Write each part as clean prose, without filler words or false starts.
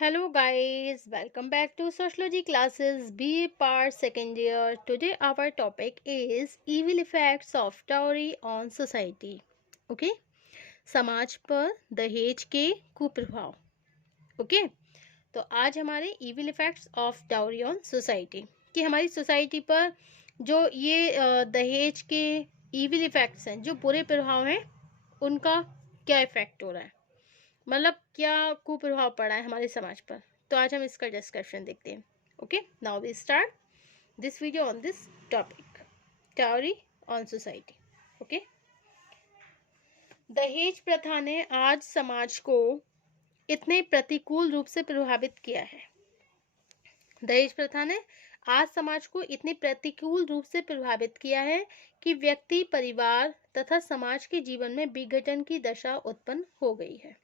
Hello guys, welcome back to Sociology classes BA part second year. Today our topic is evil effects of dowry on society. Okay? समाज पर दहेज के कुप्रभाव. Okay तो आज हमारे evil effects of dowry on society कि हमारी सोसाइटी पर जो ये दहेज के इविल इफेक्ट्स हैं, जो बुरे प्रभाव हैं, उनका क्या इफेक्ट हो रहा है, मतलब क्या कुप्रभाव पड़ा है हमारे समाज पर. तो आज हम इसका डिस्कशन देखते हैं. Okay, now we start this video on this topic, dowry on society. Okay, दहेज प्रथा ने आज समाज को इतने प्रतिकूल रूप से प्रभावित किया है. दहेज प्रथा ने आज समाज को इतने प्रतिकूल रूप से प्रभावित किया है कि व्यक्ति, परिवार तथा समाज के जीवन में विघटन की दशा उत्पन्न हो गई है.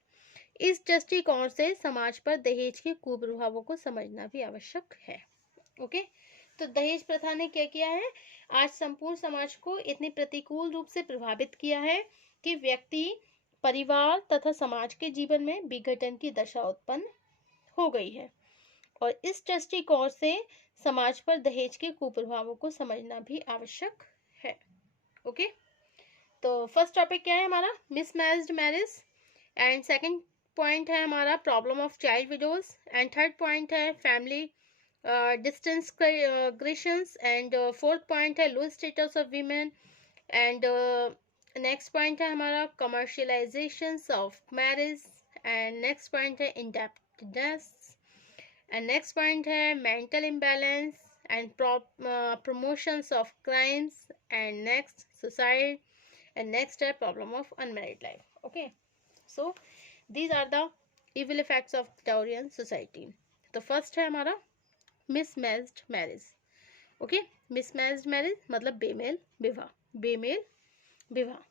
इस दृष्टिकोण से समाज पर दहेज के कुप्रभावों को समझना भी आवश्यक है. ओके, तो दहेज प्रथा ने क्या किया है, आज संपूर्ण समाज को इतने प्रतिकूल रूप से प्रभावित किया है कि व्यक्ति, परिवार तथा समाज के जीवन में विघटन की दशा उत्पन्न हो गई है. और इस दृष्टिकोण से समाज पर दहेज के कुप्रभावों को समझना भी आवश्यक है. ओके, तो फर्स्ट टॉपिक क्या है हमारा, mismatched marriage. And second point है हमारा problem of child widows. And third point है family dissensions. And fourth point है low status of women. And next point है हमारा commercialisation of marriage. And next point है इंडेप्टनेस. एंड नेक्स्ट पॉइंट है mental imbalance and promotions of crimes. And next suicide. And next है problem of unmarried life. Okay, so these are the evil effects of dowry on society. तो first है हमारा mismatched marriage. Okay, mismatched marriage मतलब बेमेल विवाह. बेमेल विवाह.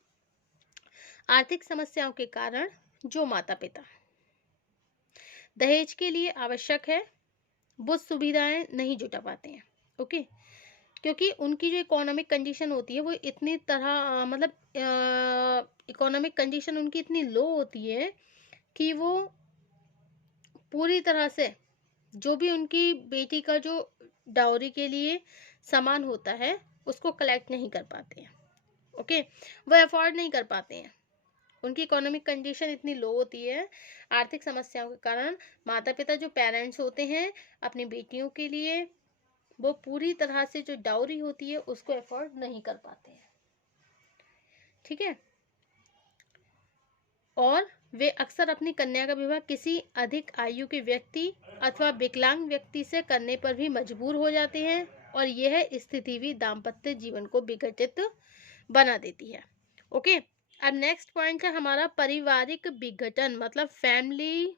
आर्थिक समस्याओं के कारण जो माता पिता दहेज के लिए आवश्यक है वो सुविधाएं नहीं जुटा पाते हैं. ओके, क्योंकि उनकी जो इकोनॉमिक कंडीशन होती है वो इतनी तरह मतलब इकोनॉमिक कंडीशन उनकी इतनी लो होती है कि वो पूरी तरह से जो भी उनकी बेटी का जो डाउरी के लिए सामान होता है उसको कलेक्ट नहीं कर पाते हैं. ओके, वो अफोर्ड नहीं कर पाते हैं. उनकी इकोनॉमिक कंडीशन इतनी लो होती है. आर्थिक समस्याओं के कारण माता पिता जो पेरेंट्स होते हैं अपनी बेटियों के लिए वो पूरी तरह से जो डाउरी होती है उसको अफोर्ड नहीं कर पाते हैं. ठीक है, और वे अक्सर अपनी कन्या का विवाह किसी अधिक आयु के व्यक्ति अथवा विकलांग व्यक्ति से करने पर भी मजबूर हो जाते हैं. और यह स्थिति भी दाम्पत्य जीवन को विघटित बना देती है. ओके, अब नेक्स्ट पॉइंट है हमारा पारिवारिक विघटन मतलब फैमिली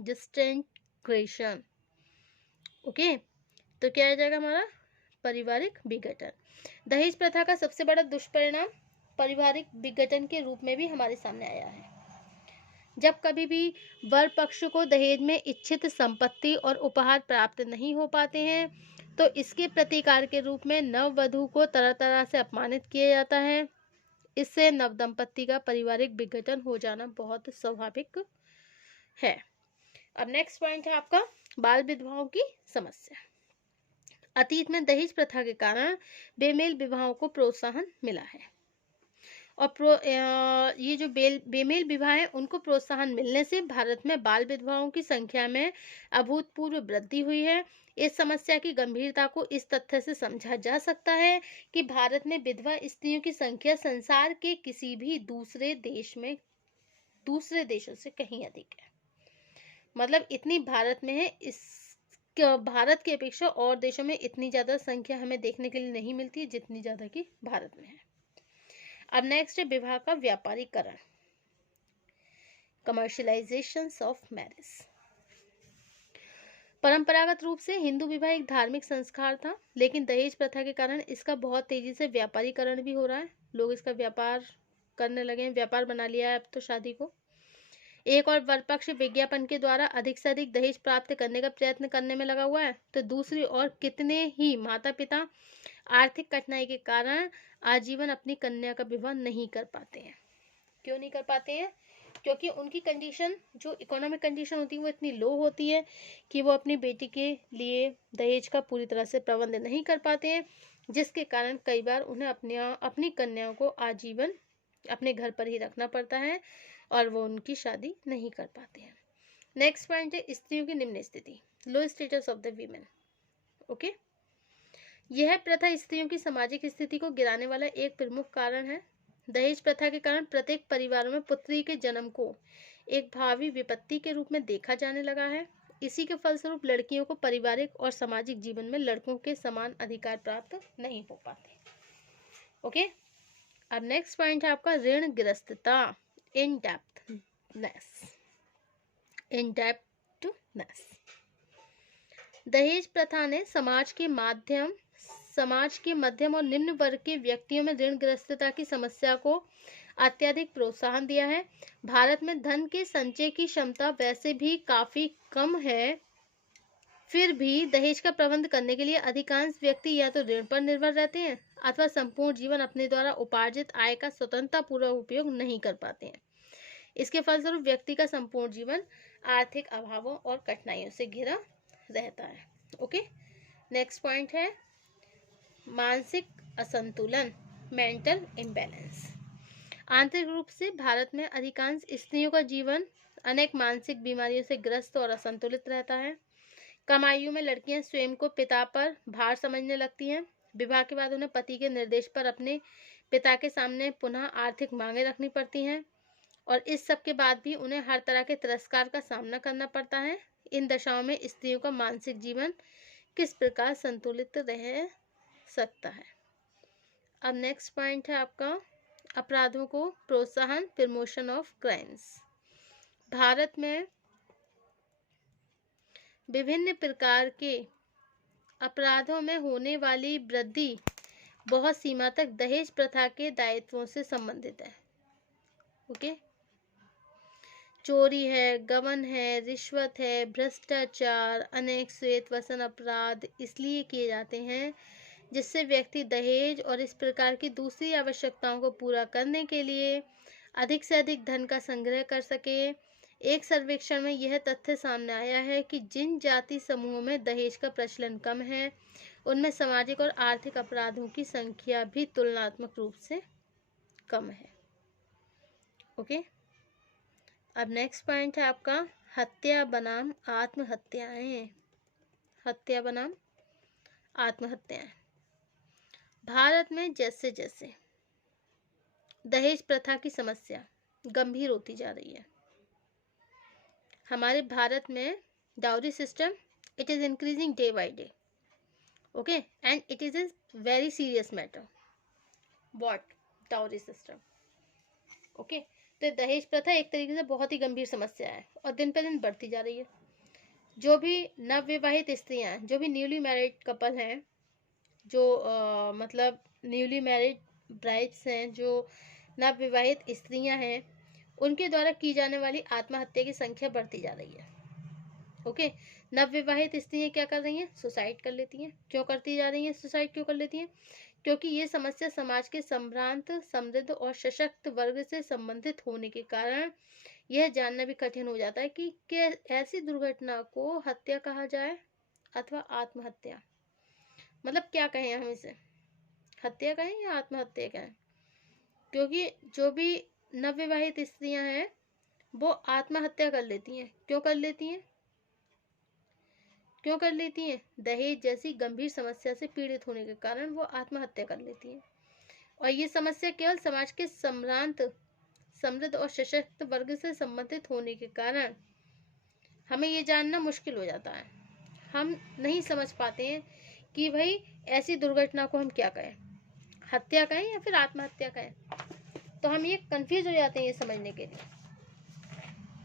डिसइंटीग्रेशन. ओके, तो क्या आ जाएगा हमारा पारिवारिक विघटन. दहेज प्रथा का सबसे बड़ा दुष्परिणाम पारिवारिक विघटन के रूप में भी हमारे सामने आया है. जब कभी भी वर पक्ष को दहेज में इच्छित संपत्ति और उपहार प्राप्त नहीं हो पाते हैं तो इसके प्रतिकार के रूप में नववधू को तरह तरह से अपमानित किया जाता है. इससे नवदंपति का पारिवारिक विघटन हो जाना बहुत स्वाभाविक है. अब नेक्स्ट पॉइंट है आपका बाल विधवाओं की समस्या. अतीत में दहेज प्रथा के कारण बेमेल विवाहों को प्रोत्साहन मिला है. और ये जो बेमेल विवाह है उनको प्रोत्साहन मिलने से भारत में बाल विधवाओं की संख्या में अभूतपूर्व वृद्धि हुई है. इस समस्या की गंभीरता को इस तथ्य से समझा जा सकता है कि भारत में विधवा स्त्रियों की संख्या संसार के किसी भी दूसरे देशों से कहीं अधिक है. मतलब इतनी भारत में है, इस भारत की अपेक्षा और देशों में इतनी ज़्यादा संख्या हमें देखने के लिए नहीं मिलती है जितनी ज़्यादा की भारत में है. अब नेक्स्ट है विवाह का व्यापारीकरण, कमर्शियलाइजेशन ऑफ मैरिज. परंपरागत रूप से हिंदू विवाह एक धार्मिक संस्कार था, लेकिन दहेज प्रथा के कारण इसका बहुत तेजी से व्यापारीकरण भी हो रहा है. लोग इसका व्यापार करने लगे हैं, व्यापार बना लिया है अब तो शादी को. एक और वर पक्ष विज्ञापन के द्वारा अधिक से अधिक दहेज प्राप्त करने का प्रयत्न करने में लगा हुआ है, तो दूसरी ओर कितने ही माता पिता आर्थिक कठिनाई के कारण आजीवन अपनी कन्या का विवाह नहीं कर पाते हैं. क्यों नहीं कर पाते हैं? क्योंकि उनकी कंडीशन, जो इकोनॉमिक कंडीशन होती है, वो इतनी लो होती है कि वो अपनी बेटी के लिए दहेज का पूरी तरह से प्रबंध नहीं कर पाते हैं, जिसके कारण कई बार उन्हें अपनी कन्याओं को आजीवन अपने घर पर ही रखना पड़ता है और वो उनकी शादी नहीं कर पाते हैं। नेक्स्ट पॉइंट है स्त्रियों की निम्न स्थिति, लो status of the women. Okay, यह प्रथा स्त्रियों की सामाजिक स्थिति को गिराने वाला एक प्रमुख कारण है। दहेज प्रथा के कारण प्रत्येक परिवारों में पुत्री के जन्म को एक भावी विपत्ति के रूप में देखा जाने लगा है। इसी के फलस्वरूप लड़कियों को पारिवारिक और सामाजिक जीवन में लड़कों के समान अधिकार प्राप्त नहीं हो पाते। ओके, अब नेक्स्ट पॉइंट है आपका ऋणग्रस्तता, इंडेप्टनेस। दहेज प्रथा ने समाज के मध्यम और निम्न वर्ग के व्यक्तियों में ऋणग्रस्तता की समस्या को अत्यधिक प्रोत्साहन दिया है। भारत में धन के संचय की क्षमता वैसे भी काफी कम है, फिर भी दहेज का प्रबंध करने के लिए अधिकांश व्यक्ति या तो ऋण पर निर्भर रहते हैं अथवा संपूर्ण जीवन अपने द्वारा उपार्जित आय का स्वतंत्रतापूर्वक उपयोग नहीं कर पाते हैं। इसके फलस्वरूप व्यक्ति का संपूर्ण जीवन आर्थिक अभावों और कठिनाइयों से घिरा रहता है। ओके, नेक्स्ट पॉइंट है मानसिक असंतुलन, मेंटल इम्बैलेंस। आंतरिक रूप से भारत में अधिकांश स्त्रियों का जीवन अनेक मानसिक बीमारियों से ग्रस्त और असंतुलित रहता है। कम आयु में लड़कियां स्वयं को पिता पर भार समझने लगती हैं। विवाह के बाद उन्हें पति के निर्देश पर अपने पिता के सामने पुनः आर्थिक मांगें रखनी पड़ती हैं और इस सब के बाद भी उन्हें हर तरह के तिरस्कार का सामना करना पड़ता है। इन दशाओं में स्त्रियों का मानसिक जीवन किस प्रकार संतुलित रह सकता है। अब नेक्स्ट पॉइंट है आपका अपराधों को प्रोत्साहन, प्रमोशन ऑफ क्राइम्स। भारत में विभिन्न प्रकार के अपराधों में होने वाली वृद्धि बहुत सीमा तक दहेज प्रथा के दायित्वों से संबंधित है। ओके, चोरी है, गबन है, रिश्वत है, भ्रष्टाचार, अनेक श्वेत-वसन अपराध इसलिए किए जाते हैं जिससे व्यक्ति दहेज और इस प्रकार की दूसरी आवश्यकताओं को पूरा करने के लिए अधिक से अधिक धन का संग्रह कर सके। एक सर्वेक्षण में यह तथ्य सामने आया है कि जिन जाति समूहों में दहेज का प्रचलन कम है, उनमें सामाजिक और आर्थिक अपराधों की संख्या भी तुलनात्मक रूप से कम है। ओके, अब नेक्स्ट पॉइंट है आपका हत्या बनाम आत्महत्याएं। हत्या बनाम आत्महत्याएं। भारत में जैसे जैसे दहेज प्रथा की समस्या गंभीर होती जा रही है, हमारे भारत में dowry system it is increasing day by day. Okay, and it is a very serious matter. What? Dowry system. Okay, तो दहेज प्रथा एक तरीके से बहुत ही गंभीर समस्या है और दिन पर दिन बढ़ती जा रही है। जो भी नवविवाहित स्त्रियां हैं, जो भी न्यूली मैरिड कपल हैं, जो मतलब न्यूली मैरिड ब्राइड्स हैं, जो नवविवाहित स्त्रियां हैं, उनके द्वारा की जाने वाली आत्महत्या की संख्या बढ़ती जा रही है। ओके, नवविवाहित स्त्रियां क्या कर रही हैं? सुसाइड कर लेती हैं। क्यों करती जा रही हैं? सुसाइड क्यों कर लेती हैं? क्योंकि ये समस्या समाज के संभ्रांत, समृद्ध और सशक्त वर्ग से संबंधित होने के कारण यह जानना भी कठिन हो जाता है कि ऐसी दुर्घटना को हत्या कहा जाए अथवा आत्महत्या। मतलब क्या कहें हम इसे, हत्या कहें या आत्महत्या कहें? क्योंकि जो भी नवविवाहित स्त्रियां हैं वो आत्महत्या कर लेती हैं। क्यों कर लेती हैं? क्यों कर लेती हैं? दहेज जैसी गंभीर समस्या से पीड़ित होने के कारण वो आत्महत्या कर लेती हैं। और ये समस्या केवल समाज के सम्रांत, समृद्ध और सशक्त वर्ग से संबंधित होने के कारण हमें ये जानना मुश्किल हो जाता है। हम नहीं समझ पाते हैं कि भाई ऐसी दुर्घटना को हम क्या कहें, हत्या कहें या फिर आत्महत्या कहें। तो हम ये कंफ्यूज हो जाते हैं ये समझने के लिए।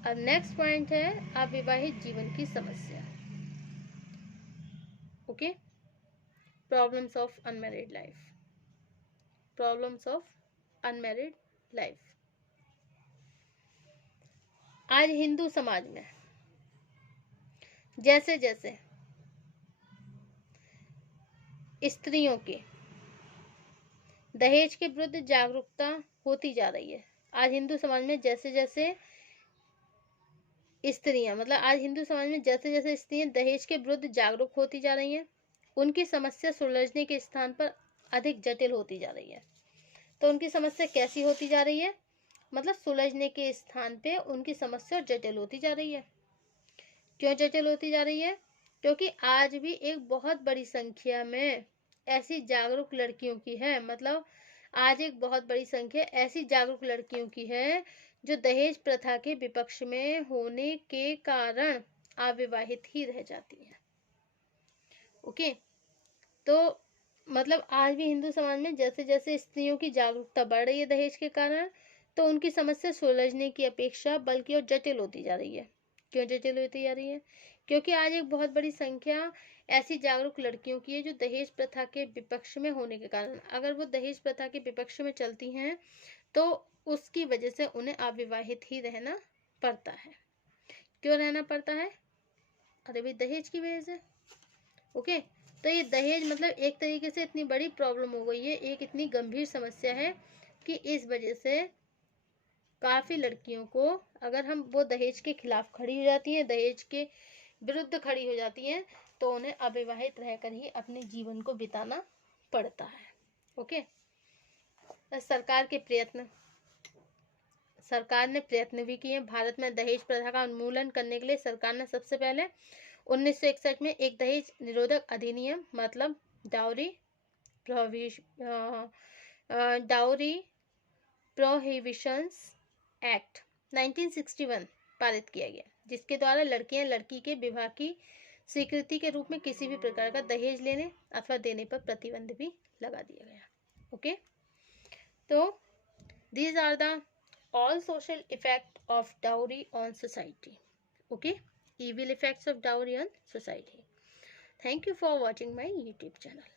अब नेक्स्ट पॉइंट है अविवाहित जीवन की समस्या। Okay, problems of unmarried life. Problems of unmarried life. आज हिंदू समाज में जैसे जैसे स्त्रियों के दहेज के विरुद्ध जागरूकता होती जा रही है, आज हिंदू समाज में जैसे जैसे स्त्रियां, मतलब आज हिंदू समाज में जैसे जैसे स्त्रियां दहेज के विरुद्ध जागरूक होती जा रही हैं, उनकी समस्या सुलझने के स्थान पर अधिक जटिल होती जा रही है। तो उनकी समस्या कैसी होती जा रही है, मतलब सुलझने के स्थान पे उनकी समस्या जटिल होती जा रही है। क्यों जटिल होती जा रही है? क्योंकि आज भी एक बहुत बड़ी संख्या में ऐसी जागरूक लड़कियों की है, मतलब आज एक बहुत बड़ी संख्या ऐसी जागरूक लड़कियों की है जो दहेज प्रथा के विपक्ष में होने के कारण अविवाहित ही रह जाती हैं। ओके, तो मतलब आज भी हिंदू समाज में जैसे जैसे स्त्रियों की जागरूकता बढ़ रही है दहेज के कारण, तो उनकी समस्या सुलझने की अपेक्षा बल्कि और जटिल होती जा रही है। क्यों जटिल होती जा रही है? क्योंकि आज एक बहुत बड़ी संख्या ऐसी जागरूक लड़कियों की है जो दहेज प्रथा के विपक्ष में होने के कारण, अगर वो दहेज प्रथा के विपक्ष में चलती हैं तो उसकी वजह से उन्हें अविवाहित ही रहना पड़ता है। क्यों रहना पड़ता है? अरे भाई दहेज की वजह से। ओके, तो ये दहेज मतलब एक तरीके से इतनी बड़ी प्रॉब्लम हो गई है, एक इतनी गंभीर समस्या है कि इस वजह से काफ़ी लड़कियों को, अगर हम वो दहेज के खिलाफ खड़ी हो जाती हैं, दहेज के विरुद्ध खड़ी हो जाती हैं, तो उन्हें अविवाहित रहकर ही अपने जीवन को बिताना पड़ता है। ओके, सरकार ने प्रयत्न भी किए। भारत में दहेज प्रथा का उन्मूलन करने के लिए सरकार ने सबसे पहले 1961 में एक दहेज निरोधक अधिनियम, मतलब डाउरी प्रोहिबिशंस एक्ट 1961 पारित किया गया, जिसके द्वारा लड़कियां लड़की के विवाह की स्वीकृति के रूप में किसी भी प्रकार का दहेज लेने अथवा देने पर प्रतिबंध भी लगा दिया गया। ओके, तो these are the all social effect of dowry on society. Okay, evil effects of dowry on society. Thank you for watching my YouTube channel.